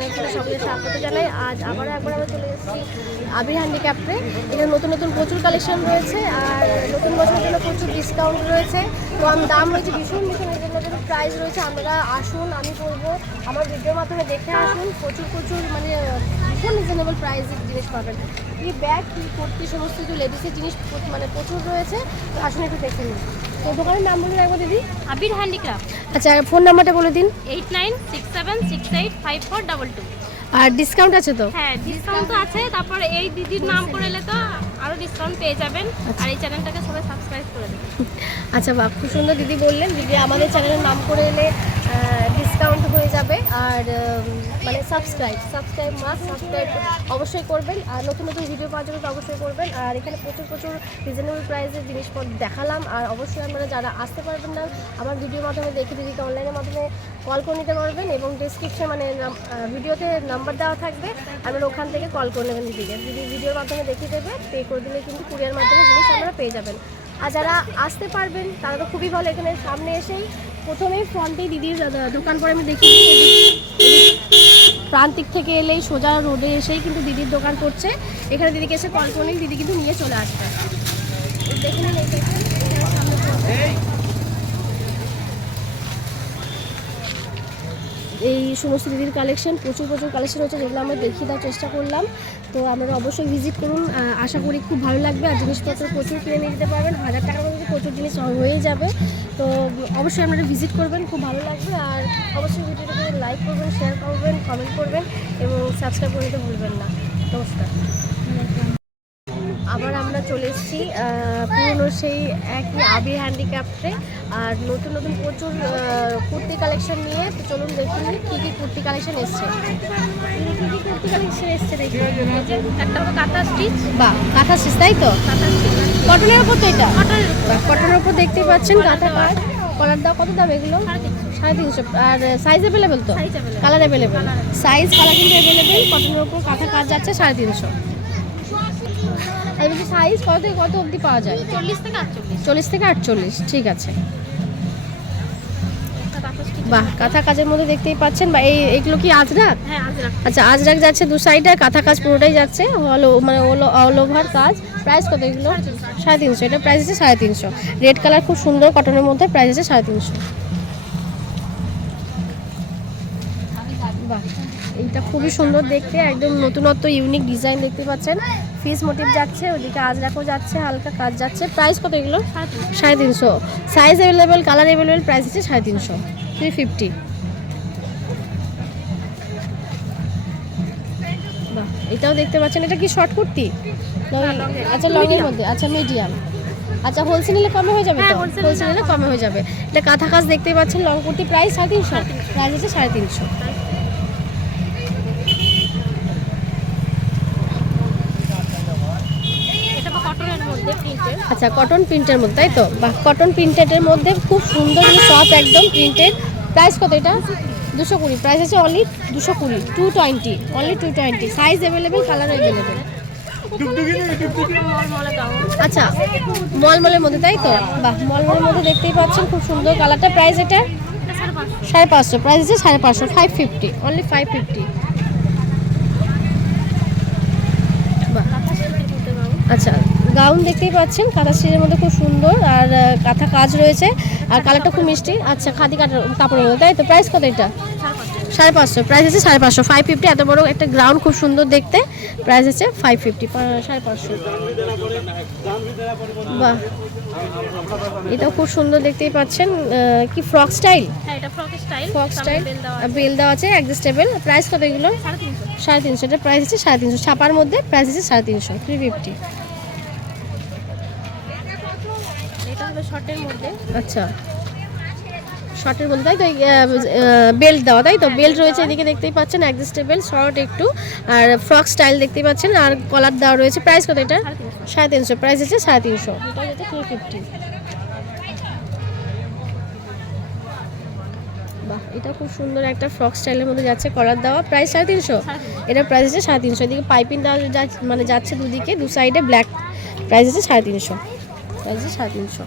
Channel থেকে সকলের স্বাগত জানাই। আজ আবারও একবার আমরা চলে এসেছি আবির হ্যান্ডিক্রাফটে। এখানে নতুন নতুন প্রচুর কালেকশন রয়েছে আর নতুন বছরের জন্য প্রচুর ডিসকাউন্ট রয়েছে। কম দাম রয়েছে, ভীষণ রিজনেবল প্রাইস রয়েছে। আপনারা আসুন, আমি বলবো আমার ভিডিওর মাধ্যমে দেখে আসুন। প্রচুর মানে ভীষণ রিজনেবল প্রাইসের জিনিস পাবেন। কি ব্যাগ, কি কুর্তি, সমস্ত কিছু লেডিসের জিনিস মানে প্রচুর রয়েছে। তো আসুন একটু দেখে নিন। তো দোকানের নাম বলুন একবার দিদি। আবির হ্যান্ডিক্রাফট। আচ্ছা, ফোন নাম্বারটা বলে দিন। 8967685422। আর ডিসকাউন্ট আছে তো? হ্যাঁ, ডিসকাউন্ট তো আছে। তারপর এই দিদির নাম করে এলে তো আরো ডিসকাউন্ট পেয়ে যাবেন। আর এই চ্যানেলটাকে সবাই সাবস্ক্রাইব করে দেবেন। আচ্ছা বাহ, খুব সুন্দর দিদি বললেন। দিদি আমাদের চ্যানেলের নাম করে এলে ডিসকাউন্ট হয়ে যাবে। আর মানে সাবস্ক্রাইব অবশ্যই করবেন। আর নতুন নতুন ভিডিও পাওয়ার জন্য তো অবশ্যই করবেন। আর এখানে প্রচুর রিজনেবল প্রাইসের জিনিসপত্র দেখালাম। আর অবশ্যই আপনারা যারা আসতে পারবেন না, আমার ভিডিওর মাধ্যমে দেখে দিদিকে অনলাইনের মাধ্যমে কল করে নিতে পারবেন। এবং ডিসক্রিপশন মানে ভিডিওতে নাম্বার দেওয়া থাকবে, আপনারা ওখান থেকে কল করে নেবেন দিদিকে। দিদি ভিডিওর মাধ্যমে দেখিয়ে দেবে, পে করে দিলে কিন্তু কুরিয়ার মাধ্যমে জিনিস আপনারা পেয়ে যাবেন। আর যারা আসতে পারবেন তারা তো খুবই ভালো। এখানে সামনে এসেই প্রথমেই ফ্রন্টেই দিদির দোকান করে আমি দেখি, প্রান্তিক থেকে এলেই সোজা রোডে এসেই কিন্তু দিদির দোকান করছে। এখানে দিদিকে এসে কল করলেই দিদি কিন্তু নিয়ে চলে আসবে। দেখে নিন, এই সমস্ত দিদির কালেকশন প্রচুর কালেকশন হচ্ছে, যেগুলো আমরা দেখিয়ে দেওয়ার চেষ্টা করলাম। তো আপনারা অবশ্যই ভিজিট করুন, আশা করি খুব ভালো লাগবে। আর জিনিসপত্র প্রচুর কিনে নিয়ে যেতে পারবেন। 1000 টাকার মধ্যে প্রচুর জিনিস হয়ে যাবে। তো অবশ্যই আপনারা ভিজিট করবেন, খুব ভালো লাগবে। আর অবশ্যই ভিডিওটাকে লাইক করবেন, শেয়ার করবেন, কমেন্ট করবেন এবং সাবস্ক্রাইব করে নিতে ভুলবেন না। নমস্কার। আবার আমরা চলে এসেছি পুরনো সেই একই আবির হ্যান্ডিক্রাফটে। আর নতুন প্রচুর কুর্তি কালেকশন নিয়ে। তো চলুন দেখুন কী কী কুর্তি কালেকশন এসছে। কুর্তি কালেকশন এসছে দেখি। একটা হলো কাঁথা স্টিচ। বা কাঁথা স্টিচ, তাই তো? কটনের ওপর তো এটা? কটনের ওপর দেখতে পাচ্ছেন কাঁথা কাজ। কলার দাও কত দাম এগুলো? 350। আর সাইজ অ্যাভেলেবেল তো? কালার অ্যাভেলেবেল, সাইজ কালার কিন্তু অ্যাভেলেবেল। কটনের ওপর কাঁথা কাজ যাচ্ছে 350। আর বলছি সাইজ কত থেকে কত অবধি পাওয়া যায়? 40 থেকে 48। ঠিক আছে। বাহ, কাঁথা কাজের মধ্যে দেখতেই পাচ্ছেন। বা এইগুলো কি আজরাক? হ্যাঁ, আজরাক। আচ্ছা, আজরাক যাচ্ছে দু সাইডে, কাঁথা কাজ পুরোটাই যাচ্ছে মানে অল ওভার কাজ। প্রাইস কত এগুলো? 350। এটা প্রাইস আছে 350। রেড কালার খুব সুন্দর কটনের মধ্যে, প্রাইস আছে 350। বাহ, এইটা খুবই সুন্দর দেখতে, একদম নতুনত্ব ইউনিক ডিজাইন দেখতে পাচ্ছেন। ফিস মোটিভ যাচ্ছে, ওদিকে আজরাকও যাচ্ছে, হালকা কাজ যাচ্ছে। প্রাইস কত এগুলো? 350। Size available, colour available, price আছে 350, 350। বাহ, এটাও দেখতে পাচ্ছেন। এটা কি শর্ট কুর্তি? আচ্ছা, লংয়ের মধ্যে। আচ্ছা, মিডিয়াম। আচ্ছা, হোলসেল নিলে কমে হয়ে যাবে তো? হোলসেল নিলে কমে হয়ে যাবে। এটা কাঁথা কাজ দেখতেই পাচ্ছেন, লং কুর্তি, প্রাইস 350। প্রাইস আছে 350। আচ্ছা, কটন প্রিন্টের মধ্যে, তাই তো? বাহ, কটন প্রিন্টেডের মধ্যে খুব সুন্দর সফট একদম প্রিন্টেড। প্রাইস কত এটা? 220। প্রাইস আছে only 220, 220, only 220। Size available, colour available. আচ্ছা, মলমলের মধ্যে, তাই তো? বাহ, মলমলের মধ্যে দেখতেই পাচ্ছেন খুব সুন্দর কালারটা। প্রাইস এটা 550। প্রাইস আছে 550, 550, অনলি 550। বাহ, আচ্ছা, গাউন দেখতেই পাচ্ছেন কাঁথা স্টিচের মধ্যে, খুব সুন্দর। আর কাঁথা কাজ রয়েছে, আর কালারটা খুব মিষ্টি। আচ্ছা, খাদি কাপড়ের মধ্যে, তাই তো? প্রাইস কত এটা? 550। প্রাইস আছে 550, 550। এত বড় একটা গ্রাউন্ড, খুব সুন্দর দেখতে। প্রাইস আছে 550, 550। বাহ, এটাও খুব সুন্দর দেখতেই পাচ্ছেন। কি ফ্রক স্টাইল? হ্যাঁ, এটা ফ্রক স্টাইল, বেল দেওয়া আছে, অ্যাডজাস্টেবল। প্রাইস কত এগুলো? 350। এটা প্রাইস আছে 350, ছাপার মধ্যে। প্রাইস আছে 350, 350। এটা হলো শর্টের মধ্যে। আচ্ছা, শর্টের মধ্যে, তাই তো? বেল্ট দেওয়া, তাই তো? বেল্ট রয়েছে এদিকে দেখতেই পাচ্ছেন, অ্যাডজাস্টেবল, শর্ট একটু। আর ফ্রক স্টাইল দেখতেই পাচ্ছেন, আর কলার দেওয়া রয়েছে। প্রাইস কত এটা? 350। প্রাইস আছে 350, এটা হচ্ছে 350। বাহ, এটা খুব সুন্দর একটা ফ্রক স্টাইলের মধ্যে যাচ্ছে, কলার দেওয়া। প্রাইস 350। এটা প্রাইস আছে 350। এদিকে পাইপিং দেওয়া মানে যাচ্ছে দুদিকে, দু সাইডে ব্ল্যাক। প্রাইস আছে 350। প্রাইস আছে 350।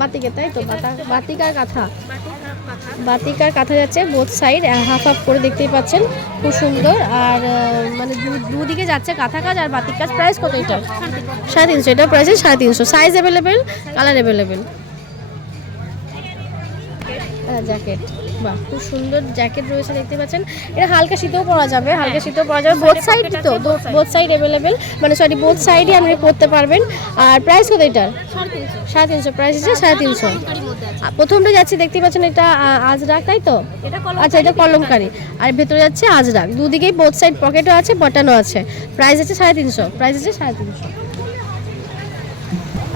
বাতিকে, তাই তো? বাতিকার কাঁথা, বাটিক কাঁথা। বাতিকার কাঁথা যাচ্ছে বোথ সাইড হাফ হাফ করে, দেখতেই পাচ্ছেন খুব সুন্দর। আর মানে দুদিকে যাচ্ছে কাঁথা কাজ আর বাতিক কাজ। প্রাইস কত এটা? 350। এটা price 350। Size available, colour available. Jacket, বাহ খুব সুন্দর জ্যাকেট রয়েছে, দেখতে পাচ্ছেন। এটা হালকা শীতেও পরা যাবে, হালকা শীতেও পরা যাবে। বোথ সাইড তো, বোথ সাইড অ্যাভেলেবেল, মানে সরি বোথ সাইডই আপনি পরতে পারবেন। আর প্রাইস কত এটার? 350। প্রাইস হচ্ছে 350। প্রথমটা যাচ্ছে দেখতে পাচ্ছেন, এটা আজরাক, তাই তো? আচ্ছা, এটা কলমকারি। আর ভেতরে যাচ্ছে আজরাক, দুদিকেই বোথ সাইড পকেটও আছে, বটনও আছে। প্রাইস হচ্ছে 350। প্রাইস হচ্ছে 350।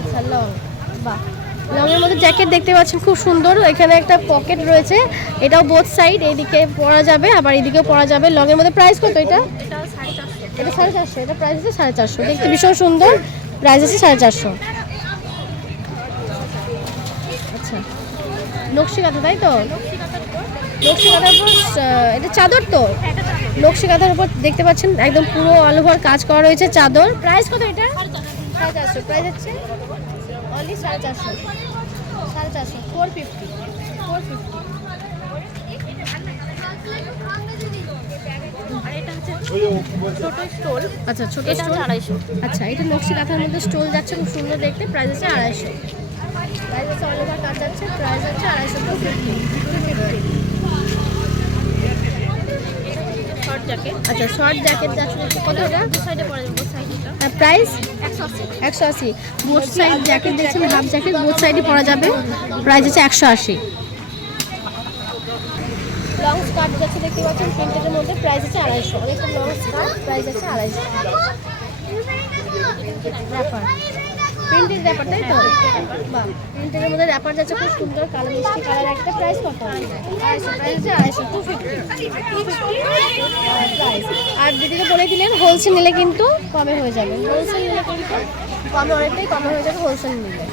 আচ্ছা, লং, বাহ লংয়ের মধ্যে জ্যাকেট দেখতে পাচ্ছেন খুব সুন্দর। এখানে একটা পকেট রয়েছে, এটাও বোথ সাইড, এইদিকে পরা যাবে আবার এইদিকেও পরা যাবে। লংয়ের মধ্যে প্রাইস কত এটা? এটা 450। এটা প্রাইস হচ্ছে 450। দেখতে ভীষণ সুন্দর, প্রাইস হচ্ছে 450। আচ্ছা, নকশি কাঁথা, তাই তো? নকশি কাঁথার উপর এটা চাদর তো? নকশি কাঁথার উপর দেখতে পাচ্ছেন একদম পুরো অল ওভার কাজ করা রয়েছে, চাদর। প্রাইস কত এটা? 450। প্রাইস হচ্ছে অনলি 450। 450, 450, 450। আর এটা হচ্ছে ছোট স্টোল। আচ্ছা, ছোট এটা স্টোল। 250। আচ্ছা, এটা নকশি কাঁথার মধ্যে স্টোল যাচ্ছে, খুব সুন্দর দেখতে। প্রাইস হচ্ছে 250। প্রাইস হচ্ছে অল ওভার কাজ যাচ্ছে, প্রাইস হচ্ছে 250, 250। Short jacket. আচ্ছা, শর্ট জ্যাকেট যাচ্ছে কত এটা? দু সাইডে পরা যাবে, বোথ সাইডে। প্রাইস 180। 180। বোথ সাইড জ্যাকেট দেখছেন, হাফ জ্যাকেট বোথ সাইডই পরা যাবে। প্রাইস হচ্ছে 180। লং স্কার্ট যাচ্ছে দেখতে পাচ্ছেন প্রিন্টের মধ্যে, প্রাইস হচ্ছে 250। অনেকটা লং স্কার্ট, প্রাইস হচ্ছে 250। র্যাপার, প্রিন্টের র্যাপার, তাই তো? বাহ, প্রিন্টের মধ্যে র্যাপার যাচ্ছে খুব সুন্দর, কালার মিষ্টি কালার একটা। প্রাইস কত? 250। প্রাইস হচ্ছে 250, 250, 250 প্রাইস। আর দিদিকে বলে দিলেন হোলসেল নিলে কিন্তু কমে হয়ে যাবে, হোলসেল নিলে কিন্তু কমে, অনেকটাই কমে হয়ে যাবে হোলসেল নিলে।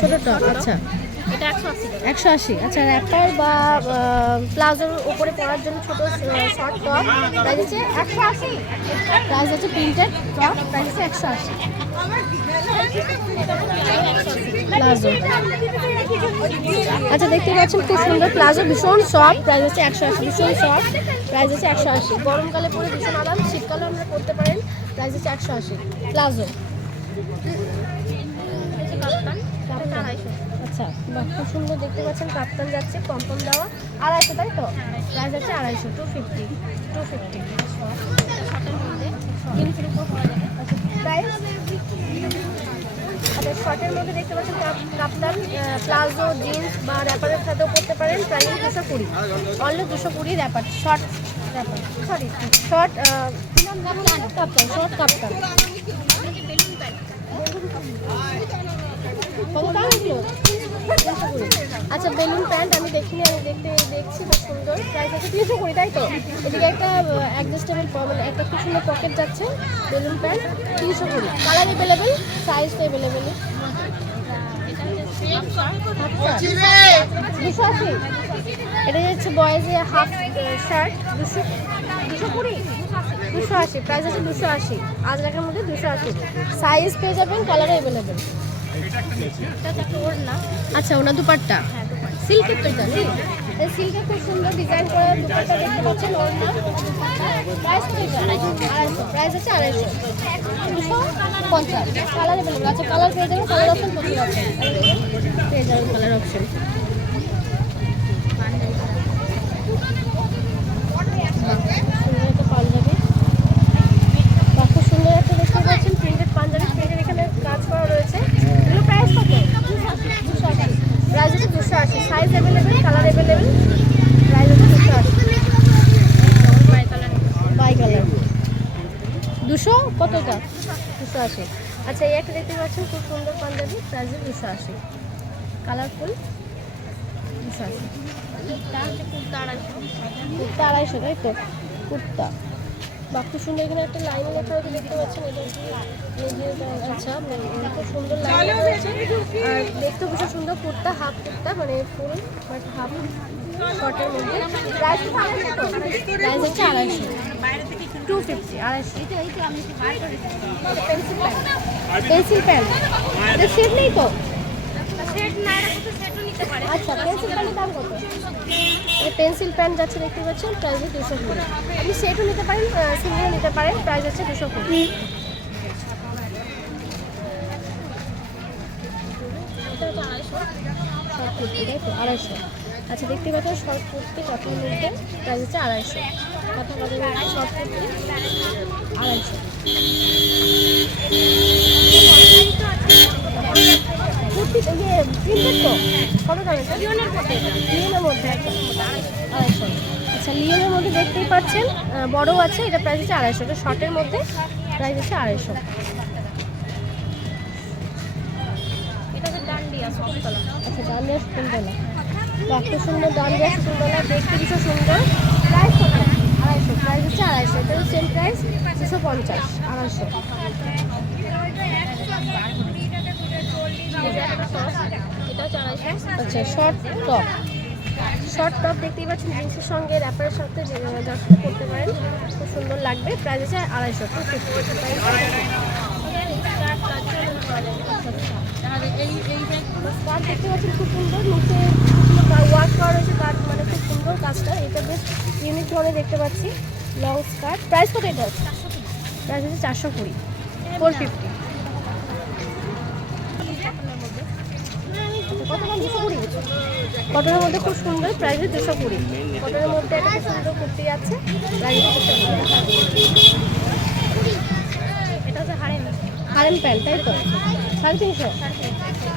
ছোট টপ, আচ্ছা এটা 180 টাকা। 180। আচ্ছা, র্যাপার বা প্লাজোর উপরে পরার জন্য ছোট শর্ট টপ, প্রাইস হচ্ছে 180। প্রাইস হচ্ছে প্রিন্টেড টপ, প্রাইস হচ্ছে 180। প্লাজো, আচ্ছা দেখতে পাচ্ছেন খুব সুন্দর প্লাজো, ভীষণ সফট, প্রাইস হচ্ছে 180। ভীষণ সফট, প্রাইস হচ্ছে 180। গরমকালে পরে ভীষণ আরাম, শীতকালে আমরা করতে পারেন। প্রাইস হচ্ছে 180 প্লাজো। আচ্ছা, বাহ খুব সুন্দর দেখতে পাচ্ছেন, কাপ্তান যাচ্ছে পম্পম দেওয়া, 250, তাই তো? প্রাইস হচ্ছে 250, 250, 250। প্রাইস আচ্ছা, শর্টের মধ্যে দেখতে পাচ্ছেন কাপ্তান, প্লাজো, জিন্স বা র্যাপারের সাথেও করতে পারেন। Price 220, only 220 wrapper, short wrapper, sorry short kaftan, short kaftan. আচ্ছা, বেলুন প্যান্ট আমি দেখিনি, আমি দেখছি খুব সুন্দর। প্রাইস আছে 320, তাই তো? এদিকে একটা অ্যাডজাস্টেবল, মানে একটা খুব সুন্দর পকেট যাচ্ছে। Balloon pant 320। Colour available, size তো অ্যাভেলেবেল। 280। এটা হচ্ছে বয়েজে হাফ শার্ট, 220, 280। প্রাইস আছে 280, আজরাকের মধ্যে 280। সাইজ পেয়ে যাবেন, কালার অ্যাভেলেবেল। আচ্ছা, ওনা দুপাট্টা সিল্কের তো, জানি সিল্কের খুব সুন্দর ডিজাইন করা দুপাট্টা দেখতে পাচ্ছেন। ওড়না প্রাইস 250। প্রাইস হচ্ছে 250, 250। Colour available. আচ্ছা, কালার পেয়ে যাবেন, কালার অপশন প্রচুর আছে, পেয়ে যাবেন কালার অপশন। সুন্দর একটা পাঞ্জাবি, বা খুব সুন্দর একটা দেখতে পাচ্ছেন প্রিন্টেড পাঞ্জাবি, প্রিন্টের এখানে কাজ করা রয়েছে। এগুলো প্রাইস কত? 280। প্রাইস হচ্ছে 280। Size available, colour available. Price হচ্ছে 280। বাই কালার 200 কত এটা? 280। আচ্ছা, এই একটা দেখতে পাচ্ছেন খুব সুন্দর পাঞ্জাবি, প্রাইস 280, কালারফুল, 280। কুর্তা 250, তাই তো? কুর্তা, বা খুব সুন্দর, এখানে একটা লাইন লেখা রয়েছে দেখতে পাচ্ছেন। এটা আচ্ছা, খুব সুন্দর লাইন রয়েছে। আর দেখতেও ভীষণ সুন্দর কুর্তা, হাফ কুর্তা, মানে ফুল বাট হাফ শর্টের মধ্যে। প্রাইস হচ্ছে 250। 250 250 পেন্সিল পেন এটা সেট নেই তো? সেট না, এটা শুধু সেটও নিতে পারে। আচ্ছা পেন্সিল পেনের দাম কত? এই পেন্সিল পেন যাচ্ছে দেখতে পাচ্ছেন, প্রাইস 220। আপনি সেটও নিতে পারেন, সিঙ্গেলও নিতে পারেন, প্রাইস হচ্ছে 220। এটা হচ্ছে 250। শর্ট কুর্তি তাই তো 250। আচ্ছা দেখতে পাচ্ছেন শর্ট কুর্তি কটন মধ্যে, প্রাইস হচ্ছে 250। কথা বলে শর্ট কুর্তি 250। কুর্তি ইয়ে প্রিন্টেড তো কত দাম এটা? লিওনের মধ্যে এটা। লিওনের মধ্যে একদম 250। আচ্ছা লিওনের মধ্যে দেখতেই পাচ্ছেন বড় আছে, এটা প্রাইস হচ্ছে 250। এটা শর্টের মধ্যে প্রাইস হচ্ছে 250। এটা হচ্ছে ডান্ডিয়া সফট কালার। আচ্ছা ডান্ডিয়া সুন্দরলা, বাহ খুব সুন্দর ডান্ডিয়া সুন্দরলা, দেখতে কিছু সুন্দর। প্রাইস কত? 250। প্রাইস হচ্ছে 250। এটা সেম প্রাইস 250 250। এটা হচ্ছে 250। আচ্ছা শর্ট টপ দেখতেই পাচ্ছেন, জিন্সের সঙ্গে র্যাপারের সাথে যার সাথে করতে পারেন, খুব সুন্দর লাগবে। প্রাইস হচ্ছে 250 স্কার্ট দেখতে পাচ্ছেন খুব সুন্দর, নিচে ওয়ার্ক করা রয়েছে কাজ, মানে খুব সুন্দর কাজটা। এটা বেশ ইউনিক ধরনের দেখতে পাচ্ছি, লং স্কার্ট। প্রাইস কত এটা? প্রাইস হচ্ছে 420 450। কত দাম? 220। কটনের মধ্যে খুব সুন্দর, প্রাইস 220। কটনের মধ্যে একটা খুব সুন্দর কুর্তি আছে, প্রাইস 220। এটা হচ্ছে হারেম। হারেম প্যান্ট তাই তো 350।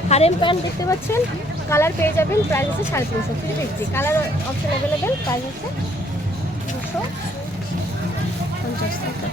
হারেম প্যান্ট দেখতে পাচ্ছেন, কালার পেয়ে যাবেন, প্রাইস হচ্ছে 350 350। কালার অপশন অ্যাভেলেবেল, প্রাইস হচ্ছে 250 টাকা।